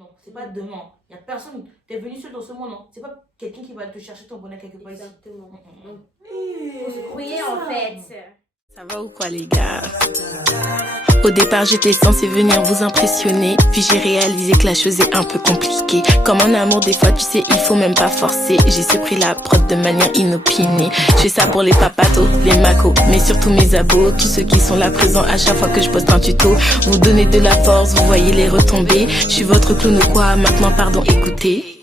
Non, c'est pas demain. Il n'y a personne. Tu es venu seul dans ce monde, non. C'est pas quelqu'un qui va te chercher ton bonheur quelque part ici. Exactement. Faut se Oui, en fait. Ça va ou quoi les gars? Au départ j'étais censée venir vous impressionner, puis j'ai réalisé que la chose est un peu compliquée. Comme en amour des fois tu sais il faut même pas forcer. J'ai surpris la prod de manière inopinée. Je fais ça pour les papatos, les macos, mais surtout mes abos, tous ceux qui sont là présents à chaque fois que je poste un tuto. Vous donnez de la force, vous voyez les retombées. Je suis votre clown ou quoi, maintenant pardon écoutez.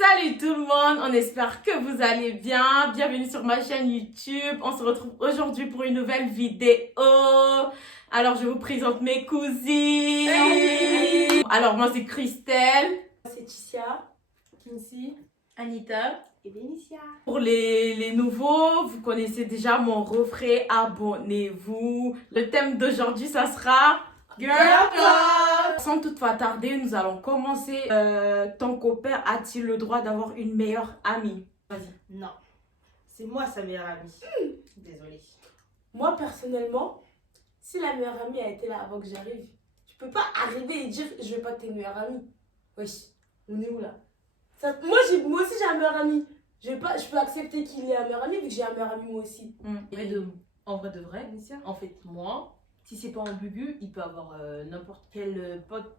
Salut tout le monde, on espère que vous allez bien. Bienvenue sur ma chaîne YouTube. On se retrouve aujourd'hui pour une nouvelle vidéo. Alors je vous présente mes cousines. Hey. Alors moi c'est Christelle. C'est Ticia, Kinsey, Anita et Vénitia. Pour les nouveaux, vous connaissez déjà mon refrain, abonnez-vous. Le thème d'aujourd'hui ça sera Girl Talk. Sans toutefois tarder, nous allons commencer. Ton copain a-t-il le droit d'avoir une meilleure amie? Vas-y. Non. C'est moi sa meilleure amie. Désolée. Moi, personnellement, si la meilleure amie a été là avant que j'arrive, tu peux pas arriver et dire je veux pas que t'es meilleure amie. Wesh, on est où là? Moi aussi j'ai un meilleur ami. Je peux accepter qu'il ait un meilleur ami vu que j'ai un meilleur ami moi aussi. En vrai de vrai, en fait, moi, si c'est pas ambigu, il peut avoir n'importe quel pote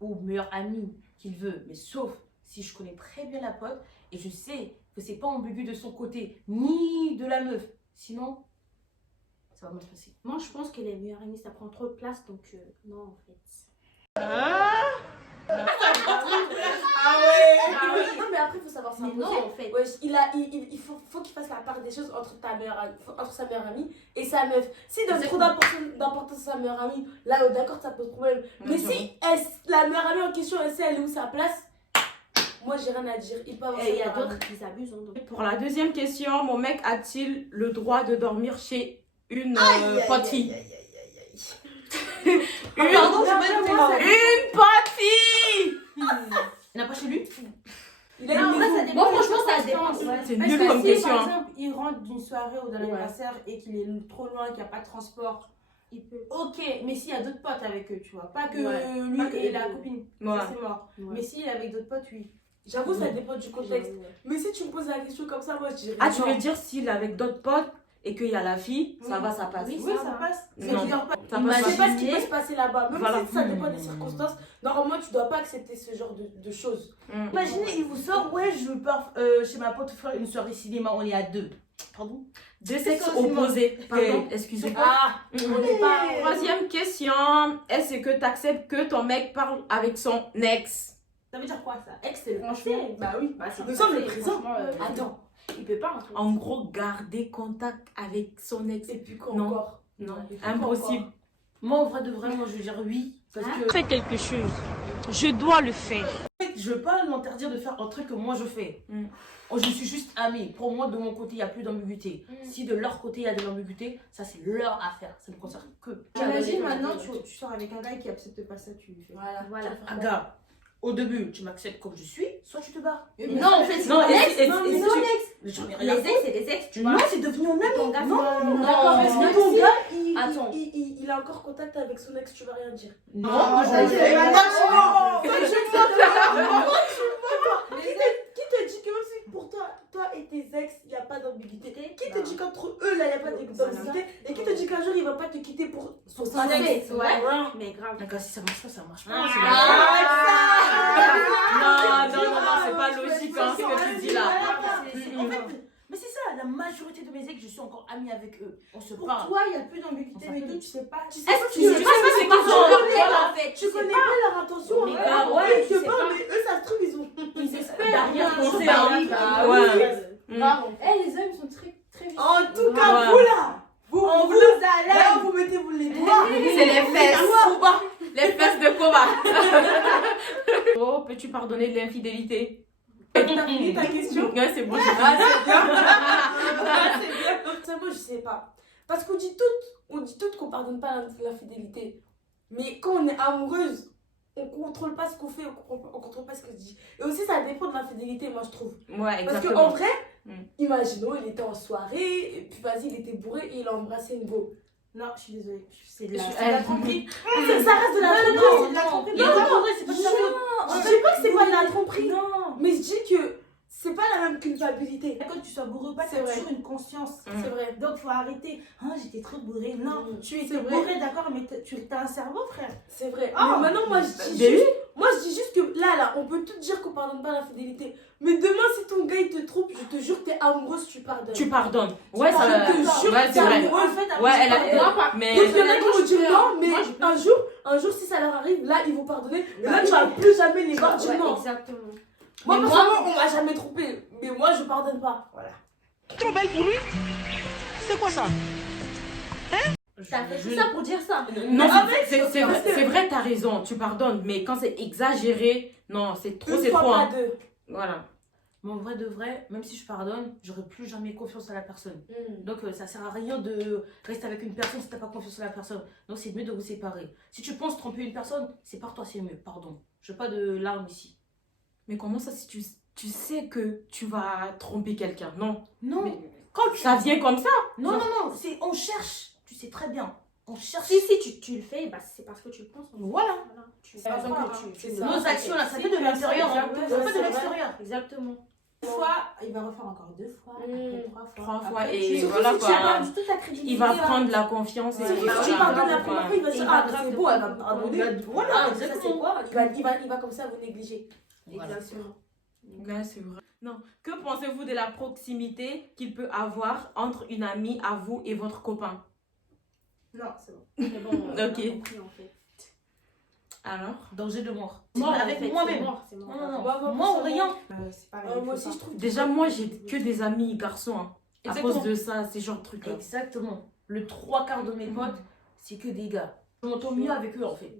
ou meilleur ami qu'il veut. Mais sauf si je connais très bien la pote et je sais que c'est pas ambigu de son côté, ni de la meuf. Sinon, ça va mal passer. Moi je pense que les meilleurs amis ça prend trop de place donc non en fait. Non mais après il faut savoir s'imposer. non, en fait. Ouais, il faut qu'il fasse la part des choses entre sa meilleure amie et sa meuf. S'il donne trop d'importance à sa meilleure amie, là d'accord ça pose problème. Mais si la meilleure amie en question elle sait elle est où sa place, moi j'ai rien à dire. Il peut avoir Et il y a d'autres qui s'abusent. Donc. Pour la deuxième question, mon mec a-t-il le droit de dormir chez une pote fille? Une pote fille. Il n'a pas chez lui? Moi franchement ça dépend. C'est Parce nul que comme si question. par exemple il rentre d'une soirée ou d'un anniversaire et qu'il est trop loin, qu'il n'y a pas de transport, Il peut. ok, mais s'il y a d'autres potes avec eux, tu vois, pas que Ouais. lui Pas que et eux. la copine, Ouais. ça, c'est mort. Ouais. Mais s'il est avec d'autres potes, oui. J'avoue ça dépend du contexte. Mais si tu me poses la question comme ça, moi je dirais Ah, tu non. veux dire s'il est avec d'autres potes et qu'il y a la fille, ça va, ça passe. Oui, Oui, ça ça passe. Non. Mais tu dors pas. Ça Je passe sais pas ce pas. qui peut se passer là-bas. Même Voilà. si ça dépend des circonstances, normalement tu dois pas accepter ce genre de choses. Imaginez, il vous sort, ouais, je pars chez ma pote faire une soirée cinéma, on est à deux. Pardon? Deux sexes ça aussi, moi. opposés. Pardon? Excusez-moi. Ah, on n'est pas. Troisième question. Est-ce que tu acceptes que ton mec parle avec son ex? Ça veut dire quoi ça? Ex, c'est le Franchement, Bah oui. bah, c'est Nous sommes le passé, présent. franchement, Attends. il peut pas. En gros, garder contact avec son ex. Et puis quoi Non. encore? Non, Et puis quoi impossible. encore? Moi en vrai de vrai, moi je veux dire oui. Parce que Fais quelque chose, je dois le faire. je veux pas m'interdire de faire un truc que moi je fais. Oh, je suis juste amie. Pour moi, de mon côté, il n'y a plus d'ambiguïté. Si de leur côté, il y a de l'ambiguïté, ça c'est leur affaire. Ça ne concerne que. Imagine maintenant, tu sors avec un gars qui accepte pas ça, tu lui fais. Voilà. Ah, gars, au début, tu m'acceptes comme je suis, soit tu te barres. Non, en fait, Non, ton ex. et- Non, et- mais et- ton ex. J'en ai rien à Les ex, c'est des ex, tu vois. Non, c'est devenu un ami. Ton gars, Non, non, D'accord, non, parce non, que ton si. gars, Attends. il a encore contact avec son ex, tu vas rien dire. Non, moi, je- je vais Qui te dit que même si pour toi et tes ex, il n'y a pas d'ambiguïté? Qui te dit qu'entre eux, là, il n'y a pas d'ambiguïté? Et qui te dit qu'un jour, il va pas te quitter pour son Son ex? ex, ouais. Voilà. Mais grave. D'accord, si ça marche pas, ça marche pas. Non, c'est pas logique hein, ce que tu dis là. En fait, mais c'est ça, la majorité de mes ex, je suis encore amie avec eux. On se Pour parle. toi, il n'y a plus d'ambiguïté, mais toi, tu sais pas. Tu Est-ce sais pas que tu tu sais sais pas pas c'est c'est quoi quoi ton en fait? Tu connais pas leur intention. Mais hein. grave, Ouais, ouais, je tu sais sais pas, pas. mais eux, ça se trouve, ils espèrent. Derrière, Ils on sont sait, pas- hein. Bah Ouais. oui. Eh, les hommes sont très vicieux. En tout Ouais. cas, vous là, vous allez. là, vous mettez les doigts. C'est les fesses. Les fesses de Koba. Oh, peux-tu pardonner de l'infidélité? T'as fini ta question? Ouais, c'est bon. Ça, moi, je sais pas. Parce qu'on dit toutes qu'on pardonne pas l'infidélité. Mais quand on est amoureuse, on contrôle pas ce qu'on fait, on contrôle pas ce qu'on se dit. Et aussi, ça dépend de l'infidélité, moi, je trouve. Ouais, Parce exactement. qu'en vrai, Mm. imaginons, il était en soirée, et puis vas-y, il était bourré et il a embrassé une go. Non, je suis désolée. C'est de Je- la tromperie. Ça reste de la tromperie. Non, c'est de la tromperie. Il y a pas de vrai, c'est pas Je ça. dis pas que c'est pas de la tromperie, Non. mais je dis que c'est pas la même culpabilité. Quand tu sois bourré ou pas, C'est t'as vrai. toujours une conscience. C'est vrai. Donc, faut arrêter. Ah, j'étais trop bourrée. Non, tu C'est étais vrai. bourré, d'accord, mais tu as un cerveau, frère. C'est vrai. Ah. Mais maintenant, moi je dis juste que là, on peut tout dire qu'on pardonne pas la fidélité. Mais demain, si ton gars il te trompe, je te jure que t'es amoureuse, tu pardonnes. Tu pardonnes. Ouais, ça Je te jure, ouais, c'est t'es vrai. amoureuse. Ouais, elle a. Moi, pas. Mais. Donc il y en a qui vont dire peux- non, mais moi, je peux- un jour, si ça leur arrive, là, ils vont pardonner. Et Bah là, oui. tu vas plus jamais les voir dire Ouais, non. exactement. Moi, Mais personnellement, on m'a jamais trompé. Mais moi, je pardonne pas. Voilà. Trop belle pour lui? C'est quoi ça? T'as fait tout ça pour dire ça. Non, avec, c'est vrai, t'as raison, tu pardonnes, mais quand c'est exagéré, non, c'est trop, Une c'est fois, trop. pas Hein. deux. Voilà. Mais en vrai de vrai, même si je pardonne, j'aurai plus jamais confiance à la personne. Donc ça sert à rien de rester avec une personne si t'as pas confiance en la personne. Donc c'est mieux de vous séparer. Si tu penses tromper une personne, c'est par toi, c'est mieux. Pardon. Je veux pas de larmes ici. Mais comment ça, si tu sais que tu vas tromper quelqu'un? Non. Non. Mais Quand tu... ça vient comme ça. Non, non, non. C'est on cherche. Tu sais très bien. On cherche. Si tu le fais, bah, c'est parce que tu le penses. Voilà. Tu C'est pas pas besoin grave, que c'est tu ça. Nos actions là, ça vient de l'intérieur. Hein. Ça vient de l'extérieur. Exactement. Une fois, il va refaire encore 2 fois, après 3 fois. Trois fois, Après, et tu- voilà si tu quoi. as perdu toute ta crédibilité, Il va hein. prendre la confiance. Ouais. Et Si Bah tu oui, pardonnes grave, la première ouais. fois, il va Et dire il ah, va grave c'est te bon, elle va prendre. me pardonner. Voilà, Ah, ça exactement. c'est quoi il va comme ça vous négliger. Voilà. Exactement. Ouais, c'est vrai. Non. Que pensez-vous de la proximité qu'il peut avoir entre une amie à vous et votre copain? Non, c'est bon. C'est bon, on a Ok. compris, en fait. Alors? Danger de mort. Mort, Avec en fait, moi-même. c'est mort, c'est mort. Non, non, Moi, non. moi, Moi ou rien. C'est pareil, moi faut aussi pas. je trouve Déjà, moi, j'ai que des amis garçons. Hein, à Exactement. cause de ça, ces genres de trucs-là. Exactement. Le 3/4 de mes potes, c'est que des gars. Je m'entends mieux avec eux en fait.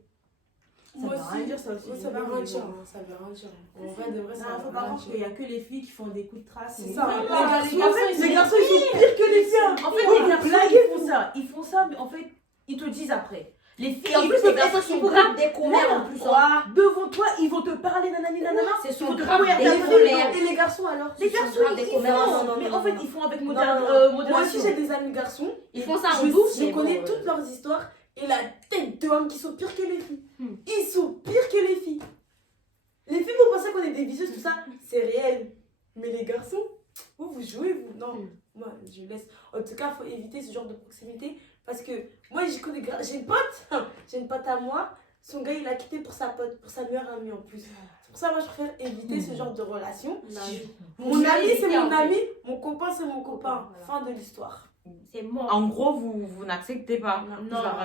Moi veut rien aussi, dire, ça aussi. ça veut rien dire. Ça veut rien dire. En vrai, de vrai, ça Non, veut faut pas rien croire qu'il dire. n'y a que les filles qui font des coups de trace. C'est mais- ça. Non, Les non, garçons, les en garçons, fait, ils les sont garçons, ils sont pires que les filles. En fait, Oh, les garçons, blague. ils font ça, mais en fait, ils te disent après. Les filles, Et en ils plus, peuvent les garçons être sont hypocrites. grave des commères en plus. hein. Devant toi, ils vont te parler nanani nanana. C'est Ils son vont te grave courir des ta commères. gueule. Et les garçons alors Les Ils sont garçons, grave des ils commères. font. Non, non, Mais non, en fait, non. ils font avec Non, non. Moi aussi modération. j'ai des amis garçons. Ils font ça en Je, douce, je mais connais bon, toutes leurs histoires et la tête de hommes qui sont pires que les filles. Hmm. Ils sont pires que les filles. Les filles vont penser qu'on est des vicieuses, tout ça, c'est réel. Mais les garçons, vous jouez, vous. Non, moi je laisse. En tout cas, il faut éviter ce genre de proximité parce que moi j'ai j'ai une pote à moi, son gars il a quitté pour sa pote, pour sa meilleure amie en plus. C'est pour ça moi je préfère éviter ce genre de relation. Mon mieux ami c'est éviter, mon en fait. ami, mon copain c'est mon copain. Voilà. Fin de l'histoire. c'est mort. En gros, vous n'acceptez pas. Non. Genre,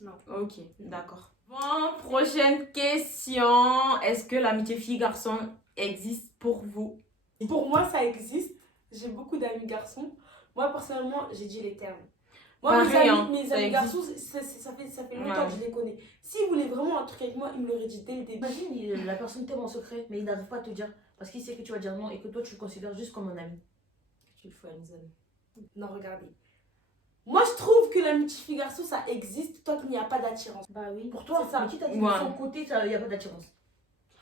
Non. Ok, d'accord. Bon, prochaine question. Est-ce que l'amitié fille-garçon existe pour vous? Pour moi, ça existe. J'ai beaucoup d'amis garçons. Moi, personnellement, j'ai dit les termes. Moi, Pareil, hein, mes ça amis existe. garçons, ça fait longtemps Ouais. que je les connais. S'ils voulaient vraiment un truc avec moi, ils me l'auraient dit dès le début. Imagine, la personne t'aime en secret, mais il n'arrive pas à te dire parce qu'il sait que tu vas dire non et que toi tu le considères juste comme un ami. Tu le friendzone. Non, regardez. Moi, je trouve que l'amitié fille-garçon, ça existe tant qu'il n'y a pas d'attirance. Bah oui. Pour toi, C'est ça. mais qui t'a dit Ouais. de son côté, il n'y a pas d'attirance.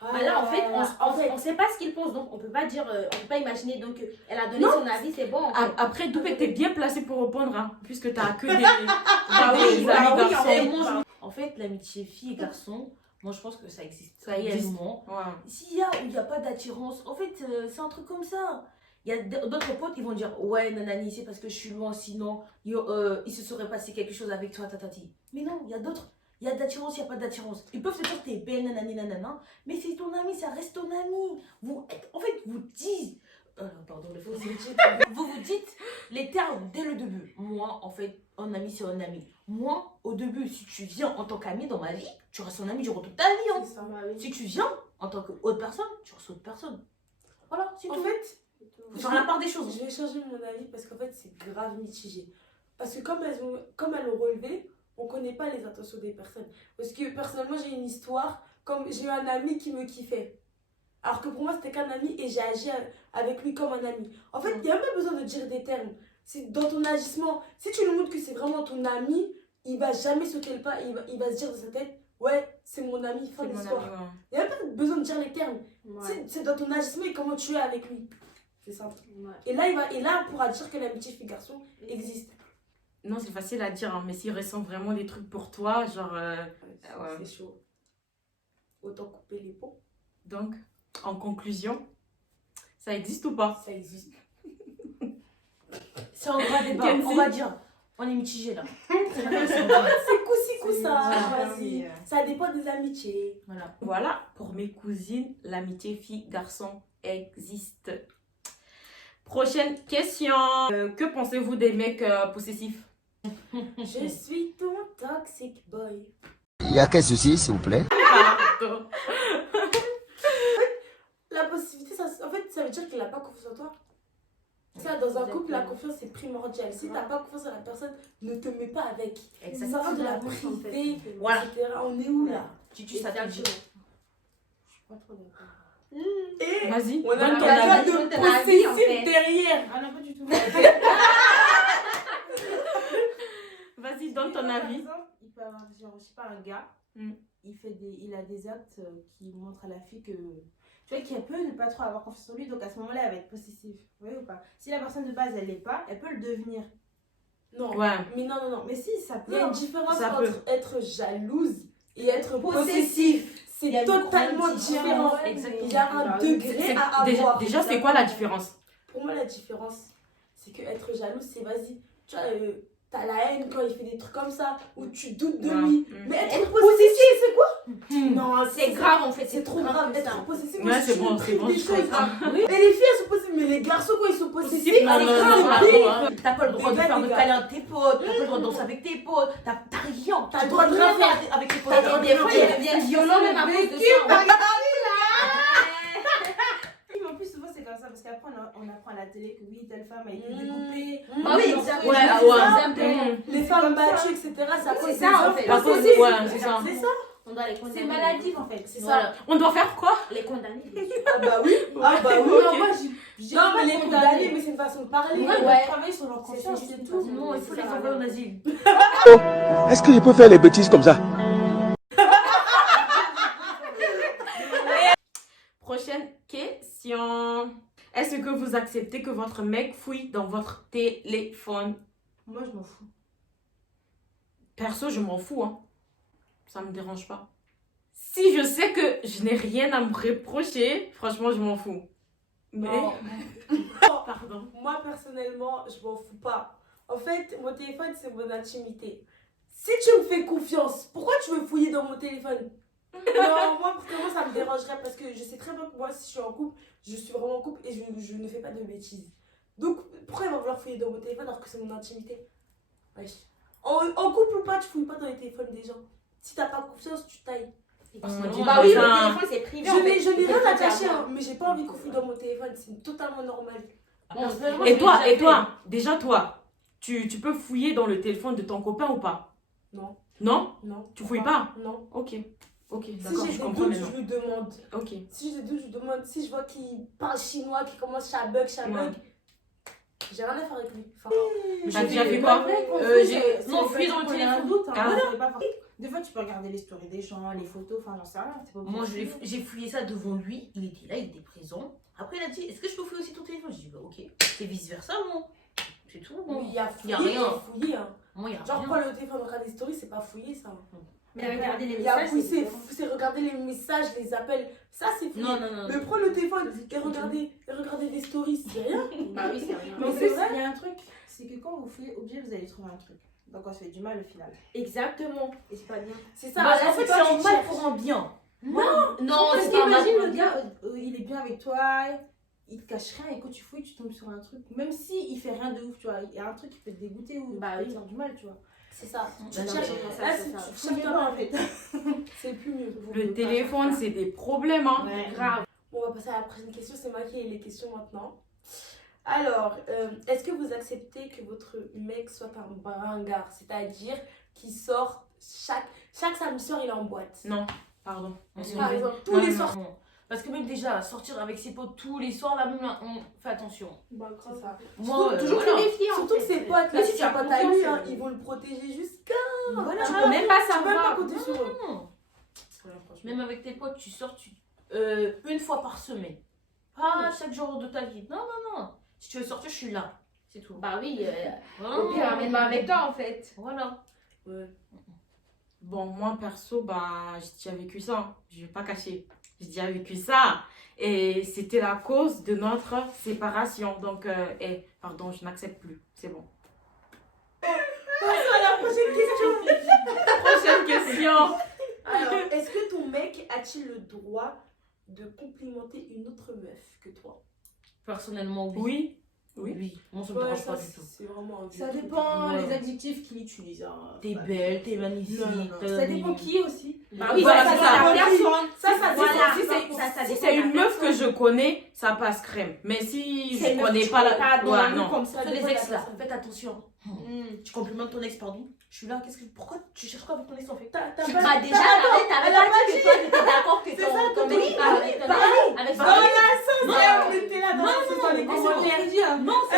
Bah là, en fait, en fait, on sait pas ce qu'il pense, donc on peut pas dire, on peut pas imaginer. Donc, elle a donné Non. son avis, c'est bon. en fait. Après, Doupé, t'es bien placé pour répondre, hein, puisque t'as que des, Bah des oui, amis bah oui, garçons. Et moi, en fait, l'amitié fille-garçon, moi je pense que ça existe Ça existe. réellement. Ouais. S'il y a ou il n'y a pas d'attirance, en fait, c'est un truc comme ça. Il y a d'autres potes qui vont dire ouais, nanani, c'est parce que je suis loin, sinon il se serait passé quelque chose avec toi, tatati. Mais non, il y a d'autres. Il y a d'attirance, il n'y a pas d'attirance. Ils peuvent te dire t'es belle, nanani, nanana, mais c'est ton ami, ça reste ton ami. En fait, vous dites. Pardon, le faux, vous dites les termes dès le début. Moi, en fait, un ami, c'est un ami. Moi, au début, si tu viens en tant qu'ami dans ma vie, tu restes un ami durant toute ta vie. Hein. c'est ça. Bah oui. Si tu viens en tant qu'autre personne, tu restes autre personne. Voilà, c'est En tout. fait, Faut faire la part des choses. je vais changer mon avis parce qu'en fait, c'est grave mitigé. Parce que comme elles ont relevé, on ne connaît pas les intentions des personnes. Parce que personnellement, j'ai une histoire, comme j'ai eu un ami qui me kiffait. Alors que pour moi, c'était qu'un ami et j'ai agi avec lui comme un ami. En fait, il n'y a même pas besoin de dire des termes. C'est dans ton agissement. Si tu lui montres que c'est vraiment ton ami, il va jamais sauter le pas et il va se dire dans sa tête, ouais, c'est mon ami, fin C'est de mon l'histoire. ami, ouais. Il n'y a même pas besoin de dire les termes. Ouais. C'est dans ton agissement et comment tu es avec lui. C'est simple. Ouais. Et là, on pourra dire que l'amitié fille-garçon existe. Non, c'est facile à dire, hein, mais s'il ressent vraiment des trucs pour toi, genre... ouais. C'est chaud. Autant couper les pots. Donc, en conclusion, ça existe ou pas? Ça existe. C'est un vrai débat. Kenzie. On va dire. On est mitigé là. C'est coup-ci, coup-ça. Ah, Vas-y. oui. Ça dépend des amitiés. Voilà. Voilà, pour mes cousines, l'amitié fille-garçon existe. Prochaine question. Que pensez-vous des mecs possessifs? Je suis ton toxic boy. Il y a quel souci, s'il vous plaît? Pardon. La possibilité, en fait, ça veut dire qu'il n'a pas confiance en toi. Ça, dans un couple, la confiance est primordiale. Si tu n'as pas confiance en la personne, ne te mets pas avec. Exactement. Ça va de la Exactement, en fait. priver, Voilà. etc. On est où là? Tu tues ça, tu dis. Je suis pas trop d'accord. Et Vas-y, on a donne un ton cas avis. de Donne ton avis, en fait. possessif derrière. Ah non, pas du tout. Vas-y, donne ton Par avis. exemple, il peut avoir, genre, je sais pas, un gars, Mm. il a des actes qui montrent à la fille que. Tu vois, qu'elle peut ne pas trop avoir confiance en lui, donc à ce moment-là, elle va être possessive. Vous voyez ou pas? Si la personne de base, elle l'est pas, elle peut le devenir. Non, Ouais. mais non. Mais si, ça Il peut. y a une différence Ça entre être jalouse et être possessif. Il y a C'est une totalement grande différent. différence. Exactement. Il y a un degré C'est- à avoir. déjà, c'est quoi la différence? Pour moi, la différence, c'est que être jalouse, c'est vas-y. Tu vois, t'as la haine quand il fait des trucs comme ça, ou tu doutes de Ouais. lui. Mm. Mais être possessif, c'est quoi? Non, C'est grave en fait. C'est trop grave. Être possessif, Ouais, c'est bon, c'est bon, des je choses. comprends. Oui. Et les filles, elles sont possessives, mais les garçons, quand ils sont possessifs, Non, c'est non, grave, non, c'est pardon, pire. hein. T'as pas le droit de Des faire gars, de les gars. câlins à tes potes, t'as pas le droit de danser avec tes potes, t'as rien. T'as le droit de rien faire. avec tes potes. T'as le droit de Des fois, ils deviennent violents même à cause de ça. Oui, mais en plus, souvent, c'est comme ça, parce qu'après, on apprend à la télé que oui, telle femme a été Mm. découpée. Bah oui, exactement. Ouais, c'est ouais. ça. Mm. Les femmes battues, etc. Ça cause C'est des ça, en hommes fait. Parce que- possessifs. ouais, c'est ça. C'est ça. On doit les condamner. C'est maladif, en fait. C'est Voilà. ça. On doit faire quoi? Les condamner. Ah bah oui. Ah bah oui. Non, moi, j'ai Non, mais pas les condamné. condamner, mais c'est une façon de parler. Ouais, Ouais. travailler sur leur confiance, juste c'est une tout. façon Non, il faut les envoyer en asile. Est-ce que je peux faire les bêtises comme ça? Prochaine question. Est-ce que vous acceptez que votre mec fouille dans votre téléphone? Moi, je m'en fous. Perso, je m'en fous, hein. Ça me dérange pas. Si je sais que je n'ai rien à me reprocher, franchement, je m'en fous. Mais... Non. Pardon. Moi, personnellement, je m'en fous pas. En fait, mon téléphone, c'est mon intimité. Si tu me fais confiance, pourquoi tu veux fouiller dans mon téléphone? Non, moi, vraiment, ça me dérangerait parce que je sais très bien que moi, si je suis en couple, je suis vraiment en couple et je ne fais pas de bêtises. Donc, pourquoi il va vouloir fouiller dans mon téléphone alors que c'est mon intimité? Wesh. En couple ou pas, tu fouilles pas dans les téléphones des gens. Si t'as pas confiance, tu tailles. On dit Bah pas oui, ça. le téléphone c'est privé. en fait. Je n'ai rien à C'est cacher, privé. hein, mais j'ai pas envie qu'on fouille dans mon téléphone. C'est totalement normal. Personnellement, Et je toi, l'ai déjà fait. déjà toi, tu peux fouiller dans le téléphone de ton copain ou pas? Non. Non? Non. Tu fouilles pas? Non. Ok. Ok, Si d'accord, j'ai je des comprends doutes, maintenant. je lui demande. Ok. Si j'ai des doutes, je demande. Si je vois qu'il parle chinois, qu'il commence chabug, j'ai rien à faire avec lui. Enfin, T'as déjà fait quoi? Non, fouiller dans le téléphone. Ah. Des fois, tu peux regarder les stories des gens, les photos, enfin, j'en sais rien. t'es pas obligé Moi, de fouiller. j'ai fouillé ça devant lui. Il était là, il était présent. Après, il a dit, est-ce que je peux fouiller aussi ton téléphone? J'ai dit, bah ok. C'est vice versa, moi. C'est tout. Moi, il y a Il y a fouillé, rien. et fouillé. Hein. Moi, il y a Genre, rien. prendre le téléphone, regarder les stories, c'est pas fouiller ça. Mais regarder les Il y a messages. fouiller, c'est c'est regarder les messages, les appels. Ça, c'est fouiller. Non, non, non. Mais prendre le téléphone et regarder des stories, c'est rien. Bah oui, c'est rien. Mais Non, en c'est plus, vrai. il y a un truc, c'est que quand vous fouillez, obligé, vous allez trouver un truc. Donc, on se fait du mal au final. Exactement. Et c'est pas bien. C'est ça. Bah, en fait, toi c'est qui un mal cherches. pour un bien. Non, Non, Parce c'est pas un mal qu'imagine pour un le bien. gars, il est bien avec toi, il te cache rien et quand tu fouilles, tu tombes sur un truc. Même si il fait rien de ouf, tu vois, il y a un truc qui peut te dégoûter ou Bah qui peut oui. te faire du mal, tu vois. c'est ça. Tu Bah, non, cherches. mais Là, c'est si ça. tu Fouille cherches pas en fait. c'est plus mieux. Le téléphone, c'est des problèmes, hein. Ouais. Grave. Bon, on va passer à la prochaine question. C'est moi qui ai les questions maintenant. Alors, est-ce que vous acceptez que votre mec soit un bringard? C'est-à-dire qu'il sort chaque samedi soir, il est en boîte. Non, pardon. Par exemple, tous Non, les non, soirs. non. Parce que même déjà, sortir avec ses potes tous les soirs, là, même là, on fait attention. Bah, C'est ça. Moi, Toujours voilà. se méfier en Surtout que fait. ses potes, là, Mais si si tu as tu pas à lui, confiance, hein, ils vont le protéger jusqu'à. Voilà. Tu peux même pas Tu peux même pas savoir. compter sur eux. Non. Ouais, franchement. Même avec tes potes, tu sors une fois par semaine. Pas chaque jour de ta vie. Non, non, non. Si tu veux sortir, je suis là. C'est tout. Bah oui, Voilà. au pire, ramène-moi avec toi en fait. Voilà. Ouais. Bon, moi perso, bah, j'ai déjà vécu ça, hein. Je vais pas cacher. J'ai déjà vécu ça. Et c'était la cause de notre séparation. Donc, pardon, je n'accepte plus. C'est bon. Passons à la prochaine question. Prochaine question. Alors, est-ce que ton mec a-t-il le droit de complimenter une autre meuf que toi? Personnellement, oui. Oui. Oui. Oui. Moi, ça me Ouais, dérange ça, pas du tout. c'est vraiment un vieux Ça truc. dépend Ouais. les adjectifs qu'il utilise. Hein. T'es Bah, belle, t'es magnifique. Non, non, non. t'as Ça des- dépend qui aussi. Bah oui, Voilà, ça c'est dépend de ça. la personne. Ça dépend. Voilà. Si Ça Si dépend c'est de la une meuf que personne. je connais, ça passe crème. Mais si C'est je une meuf connais que pas tu la. connais pas dans Ouais, la rue non. comme ça. Sur les dépend de la ex là, personne. faites attention. Tu complimentes ton ex, pardon. Je suis là, pourquoi tu cherches quoi avec ton ex en fait? T'as Bah pas- déjà, elle a t'avais pas dit que toi t'étais d'accord que C'est ça, ton ton mec mec, parle avec ton bah ex. Avec Dans son la ex. sauce, Non. on était là dans Non, c'est non, dans les non, commentaires. Non, c'est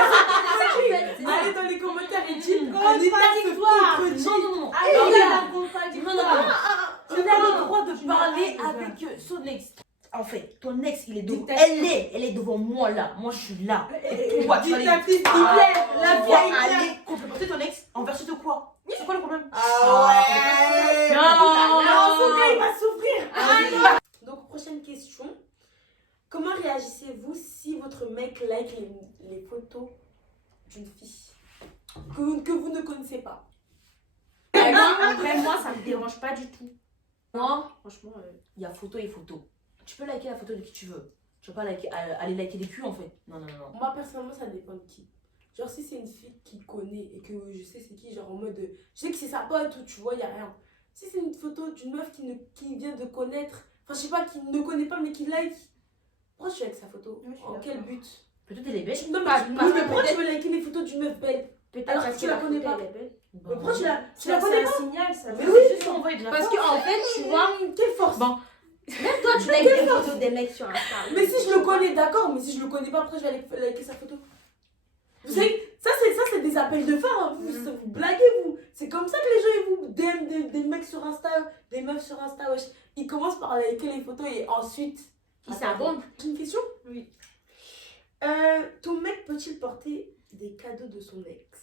Allez dans les commentaires et dites Contradictoire. Non, non, non. Ah, Non, il y a non, la non, contradiction. non. Tu n'as le droit de Tu n'as parler pas le avec son ex. En fait, ton ex, il est devant. Dictature. Elle est devant moi là. Moi, je suis là. Et toi, tu vas aller- dictatrice, s'il te Ah, plaît. tu La vas vieille aller complimenter ton ex en vertu de quoi? C'est quoi le problème? ouais. Non. Son gars, il va souffrir. Donc, prochaine question. Comment réagissez-vous si votre mec like les photos d'une fille que vous ne connaissez pas? Après, moi, ça me dérange pas du tout. Moi, Franchement, il y a photo et photo. Tu peux liker la photo de qui tu veux. Tu vas pas aller liker des culs en fait. Non, non, non. Moi, personnellement, ça dépend de qui. Genre, si c'est une fille qui connaît et que je sais c'est qui, genre en mode. Je sais que c'est sa pote ou tu vois, il a rien. Si c'est une photo d'une meuf qui vient de connaître, enfin, je sais pas, qui ne connaît pas mais qui like, pourquoi je suis avec sa photo? Oui, je suis En quel d'accord. but? Peut-être elle est belle. Non, mais, Pas- oui, pas- mais pourquoi peut-être- tu veux liker les photos d'une meuf belle? peut-être Alors parce que que tu la la connais photo, pas. elle est belle. Mais pourquoi tu la C'est connais un pas? signal, ça. Mais veut oui. Juste envoyer de la Parce force. qu'en fait, tu vois, Quelle force? Bon. même toi, tu likes des photos des mecs sur Insta. Mais si je le connais, d'accord, mais si je le connais pas, après je vais aller liker sa photo. Vous savez, ça c'est des appels de phare, hein. Vous blaguez, vous. C'est comme ça que les gens ils vous DM des mecs sur Insta, des meufs sur Insta, wesh. Ils commencent par liker les photos et ensuite. Ils s'abondent. J'ai une question? Oui. Ton mec peut-il porter des cadeaux de son ex?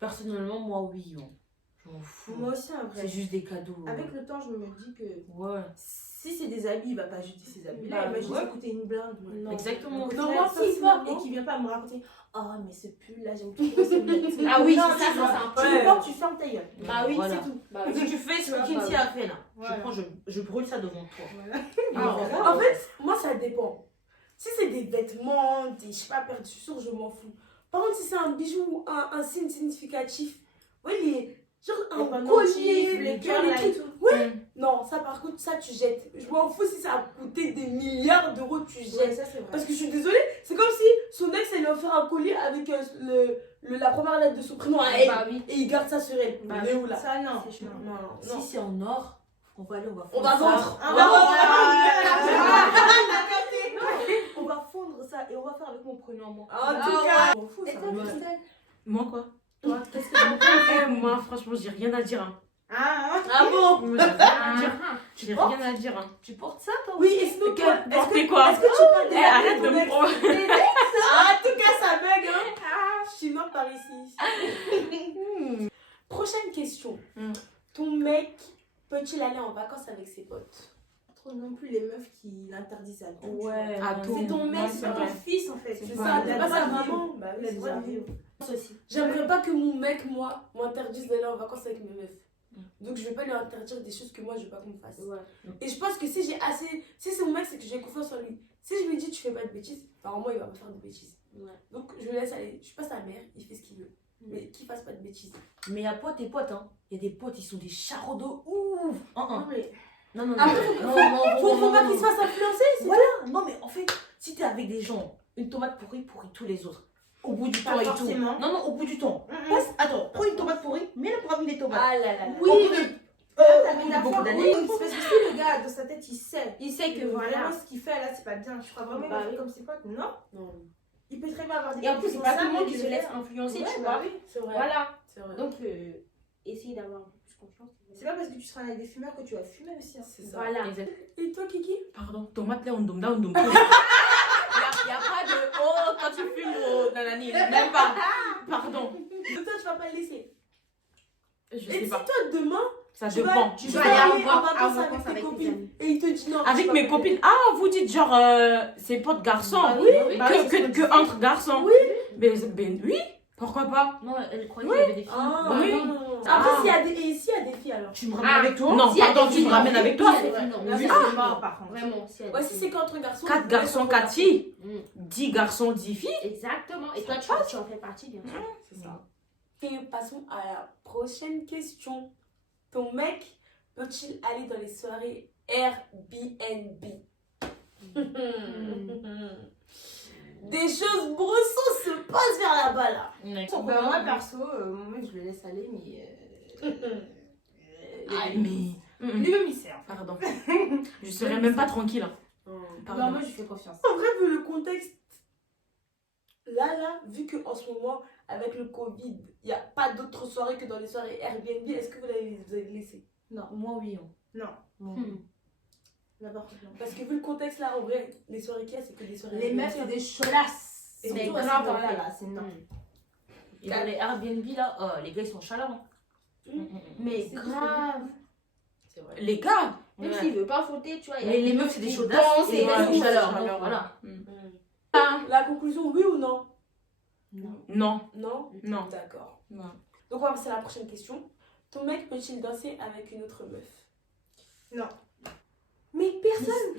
Personnellement, moi, oui. Non. Je m'en fous. Moi aussi, en vrai. C'est juste des cadeaux. Avec le temps, je me dis que Ouais. si c'est des habits, il va pas jeter ses habits. Bah, Là, imagine, ouais. ça coûtait une blinde. Non. Exactement. Donc, Non, là, moi, s'il va personnellement- et qu'il vient pas me raconter, oh, mais ce pull-là, j'aime trop ce Ah oui, Non, ça, tu vois, c'est un tu peu- le portes, tu fermes ta gueule. Bah oui, Voilà. c'est tout. Bah Si tu fais ce que Kinsey a fait là, Voilà. je brûle ça devant toi. En fait, moi ça dépend. Si c'est des vêtements, des, je sais pas, paires de chaussures, je m'en fous. Par contre, si c'est un bijou ou un signe significatif, oui, genre Les un pendentifs, collier, les les cœurs, cœurs, là les et trucs. tout. Ouais. Non, ça par contre, ça tu jettes. Je m'en fous si ça a coûté des milliards d'euros, tu Ouais, jettes. ça c'est vrai. Parce que je suis désolée, c'est comme si son ex elle lui a offert un collier avec la première lettre de son prénom à elle. Bah oui. Et il garde ça sur elle. Bah, On est où là? Ça, non. C'est chiant. Non, non, Si non. c'est en or, on va On fondre va ça. vendre. Ah, On va vendre. On va fondre ça et on va faire avec mon prénom moi. En tout cas, Je m'en fous Et ça. toi, Christelle? Moi, quoi? Toi, qu'est-ce que Moi, franchement, j'ai rien à dire. Hein. Ah, ah bon? Moi, j'ai rien à dire. Ah, J'ai rien à dire. Hein. Tu portes ça toi? Oui, et sinon, toi, Portez quoi? est-ce que tu parles des Arrête de ton me ex? prendre. Ah, en tout cas, ça bug, hein. Je suis morte par ici. Prochaine question. Ton mec peut-il aller en vacances avec ses potes? trop non plus les meufs qui l'interdisent à tout. Ouais. À tout. C'est ton mec, Ouais, c'est c'est ton vrai. fils en fait. C'est Ouais, ça, il a t'es pas le droit sa de vivre. maman. Bah oui, Il a le c'est droit ça. de vivre. Aussi. J'aimerais pas que mon mec, moi, m'interdise d'aller en vacances avec mes meufs. Donc je vais pas lui interdire des choses que moi je veux pas qu'on me fasse. Ouais. Et je pense que si j'ai assez. Si c'est mon mec, c'est que j'ai confiance en lui. Si je lui dis tu fais pas de bêtises, normalement il va pas faire de bêtises. Ouais. Donc je le laisse aller. Je suis pas sa mère, il fait ce qu'il veut. Mais qu'il fasse pas de bêtises. Mais il y a potes et potes hein. Il y a des potes, ils sont des charros de ouf. Non, mais Non, non, non. Après, faut pas non, qu'il se fasse influencer. c'est Voilà. Non, mais en fait, si t'es avec des gens, une tomate pourrie pourrit tous les autres. Au bout du Pas temps et tout. forcément. Non, non, au bout du temps. Attends, prends une tomate pourrie, mets-la parmi les tomates. Ah là là. oui, Au bout mais de- t'as au bout mis de la beaucoup foi. d'années. Oui, parce que si le gars, dans sa tête, il sait. Il sait que Vraiment, voilà. ce qu'il fait là, c'est pas bien. Je crois vraiment Bah qu'il fait oui. comme ses potes. Non. Non, Il peut très bien avoir des Et en plus, c'est pas tout le monde qui se responsables, laisse influencer, Ouais, tu bah vois. oui. c'est vrai. Voilà. C'est vrai. Donc, essaye d'avoir un peu plus confiance. C'est pas parce que tu seras avec des fumeurs que tu vas fumer aussi. Hein. C'est ça. Voilà. Et toi, Kiki? Pardon, tomate là, on donne. Il y a Il n'y a pas de oh, quand tu fumes, oh, nanani. Même pas. Pardon. Donc toi, tu vas pas le laisser. Je Et sais si pas. toi, demain, Ça tu dépend. vas, tu vas vas aller aller en en vacances vacances avec tes avec tes copines amis. et il te dit non. Avec tu mes vas pas copines. Ah, vous dites genre, c'est potes garçons. Bah Oui. oui. Bah oui, c'est ce qu'on Que disait. entre garçons. Oui. Ben oui. Pourquoi pas? Non, elle croyait qu'il y avait des filles. Ah, Oui. non, non, non. Ah. Après, s'il y a des, et s'il y a des filles alors. Tu me ramènes avec toi? Non, S'il y a pardon, des tu me filles, ramènes non. avec toi. S'il y a des filles, non. Là, Oui, c'est c'est mort, par contre. Vraiment, s'il y a des Ouais, si filles. c'est qu'entre garçons. 4 vous garçons, pouvez 4 filles. 10. 10 garçons, 10 filles. Exactement. Et toi, tu en fais partie, bien sûr. C'est ça. Et passons à la prochaine question. Ton mec peut-il aller dans les soirées Airbnb? Des choses brossons se passent vers là-bas là. Bah, moi, perso, mon mec, je le laisse aller, mais. Ah, mais. Lui-même, il sert. Pardon. Je serais même pas tranquille. Hein. Non, Pardon. moi, je lui fais confiance. En vrai, vu le contexte, là, vu qu'en ce moment, avec le Covid, il n'y a pas d'autres soirées que dans les soirées Airbnb, est-ce que vous allez laisser? Non. Moi, oui. hein. Non. Moi, Hmm. D'abord, non. Parce que vu le contexte là, en vrai, les soirées qu'il y a, c'est que des soirées Les Airbnb. meufs, c'est des cholasses. Et C'est surtout, grave, elles sont voilà, en là, c'est non. Et dans les Airbnb, là, les gars, ils sont chalants. Mais C'est grave. C'est vrai. Les gars. Même Ouais. s'il veut pas fauter, tu vois. il y a Mais des les meufs, c'est des qui chaudasses. dansent et Et ils ouais, restent ils chaleurs. sont Donc, chaleurs, voilà. La conclusion, oui ou non? Non. Non? Non. D'accord. Non. Donc on va passer à la prochaine question. Ton mec peut-il danser avec une autre meuf? Non. Mais personne.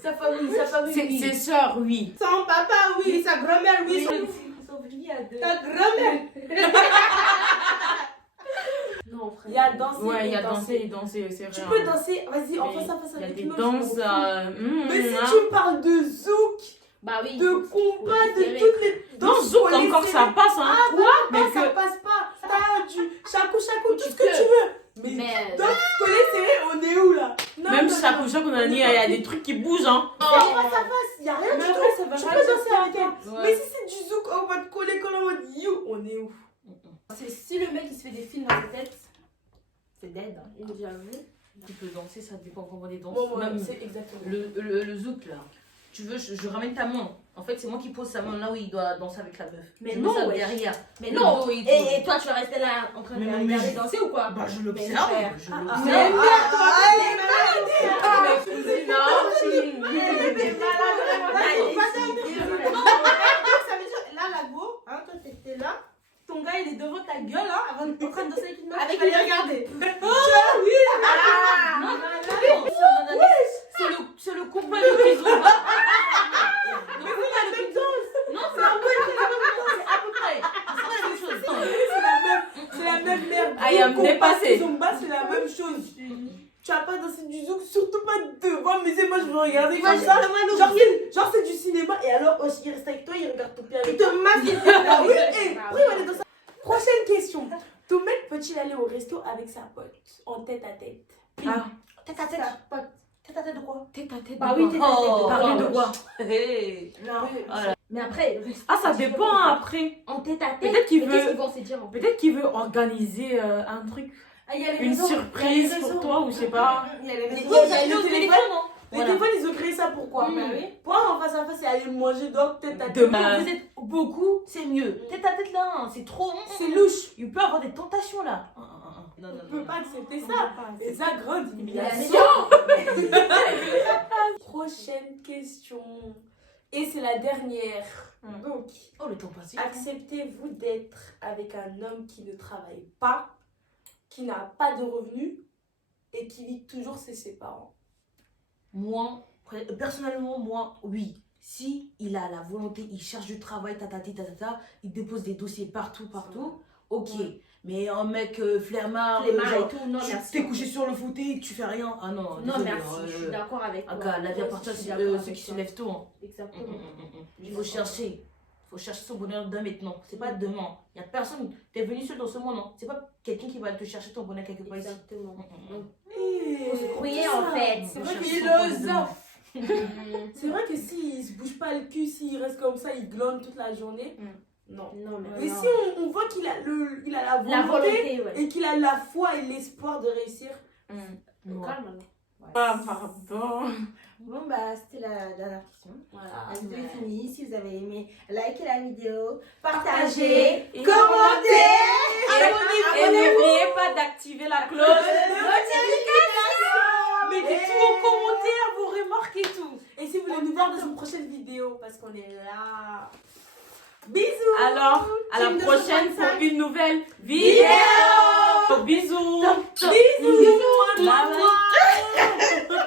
Sa famille, oui. Ses sœurs, oui. Son papa, oui. Sa grand-mère, oui. Ils sont venus à deux. Ta grand-mère. Non, frère. Il y a dansé. Ouais, il y a et dansé et dansé, c'est Tu vrai. peux danser, vas-y, en Mais face à face Il y a avec des une meuf. danses. Mais si hein. tu me parles de zouk, Bah oui. de compas, de différer. toutes les Dans danses. Zouk, faut les encore serrer. ça passe. Hein. Ah, Quoi? non, Mais ça que. passe pas. T'as du chakou, tout Tu ce que peux. tu veux. Mais Mais. danse collée serrée, on est où là? Non, Même non, chaque non. fois qu'on a dit, il y a des trucs qui bougent. Hein. C'est en face à face, il n'y a rien Mais du après, ça tout. va Tu pas peux être danser avec elle. Ouais. Mais si c'est du zouk, on va te coller quand on va te you, on est où? C'est si le mec il se fait des films dans la tête, c'est dead. Hein. J'avoue. Tu peux danser, ça dépend comment les danses. Bon, Même c'est exactement. le zouk là. Tu veux, je ramène ta main. En fait, c'est moi qui pose sa main là où il doit danser avec la meuf. Mais Je non, mets ça wesh. derrière. Mais Le non. dos et tout. Et toi, tu vas rester là en train de Mais non, regarder mais danser ou quoi? Bah, je Mais l'observe. frère. Je Ah, l'observe. mais Ça veut dire, là, la go, hein, toi t'étais là, ton gars il est devant ta gueule, hein, en train de danser avec une meuf, Avec tu vas une les meuf. regarder. Non, c'est le copain de Kizomba. Le copain de Kizomba. Non, c'est un peu à peu près. C'est pas la même chose. C'est la même merde. I am dépassée. Zumba, c'est la même chose. Tu vas pas danser du zouk, surtout pas devant mes yeux. Moi, je veux regarder comme ça. Genre, c'est du cinéma. Et alors, aussi, il reste avec toi, il regarde ton père. Il te masse. Ah oui, et après, il va aller dans ça. Prochaine question. Ton mec peut-il aller au resto avec sa pote en tête à tête? Ah, Tête à tête. Tête à tête de quoi? tête à tête. Bah oui, tête à tête. Oh, Parler de quoi? Hey. Non. Mais après, Ah, ça dépend hein, après. en tête à tête. Peut-être qu'il mais qu'est-ce veut. qu'ils vont se dire en fait? Peut-être qu'il veut organiser un truc, Ah, il y a les une réseaux. surprise pour toi ou je sais pas. Il y a les Les réseaux. gars, Il y a le téléphone, non? Les téléphones, ils ont créé ça pourquoi? Bah oui. Pour aller en face à face et aller manger dehors tête à tête. Demain. Vous êtes beaucoup, c'est mieux. Tête à tête là, hein, c'est trop. C'est louche. Il peut avoir des tentations là. Non, On peut pas accepter ça. Et ça, grande humiliation. Prochaine question. Et c'est la dernière. Donc, Oh, le temps passe vite. acceptez-vous d'être avec un homme qui ne travaille pas, qui n'a pas de revenus et qui vit toujours chez ses parents? Moi, personnellement, moi, oui. Si il a la volonté, il cherche du travail, il dépose des dossiers partout, ok. Ouais. Mais un mec flemmard, Les mains genre, et tout, non, tu merci. t'es couché sur le fauteuil, tu fais rien. Ah non, Non, désolé, merci, je suis d'accord avec toi. la vie Moi appartient à aussi, je suis ceux d'accord ceux avec qui se toi. lèvent tôt. Hein. Exactement. Il faut chercher. Il faut chercher son bonheur dès maintenant. C'est pas demain. Il n'y a personne. T'es venu seul dans ce monde. Hein. C'est pas quelqu'un qui va te chercher ton bonheur quelque part ici. Exactement. Faut se croire, en fait. C'est vrai Faut que chercher son bonheur c'est vrai que s'il se bouge pas le cul, s'il reste comme ça, il glande toute la journée. Non. Non, mais Mais non. si on voit qu'il a, il a la volonté, La volonté, ouais. et qu'il a la foi et l'espoir de réussir. Calme, alors. Ah, pardon. Bon, bah, c'était la dernière question. Voilà. La vidéo est finie. Si vous avez aimé, likez la vidéo, Partagez, partagez, commentez, Et n'oubliez pas d'activer la cloche de notification. Mettez tout en commentaire, vos remarques et tout. Et si vous voulez nous voir dans une prochaine vidéo, parce qu'on est là. Bisous. Alors, à la Team prochaine 235. pour une nouvelle vidéo. Bisous. Bisous.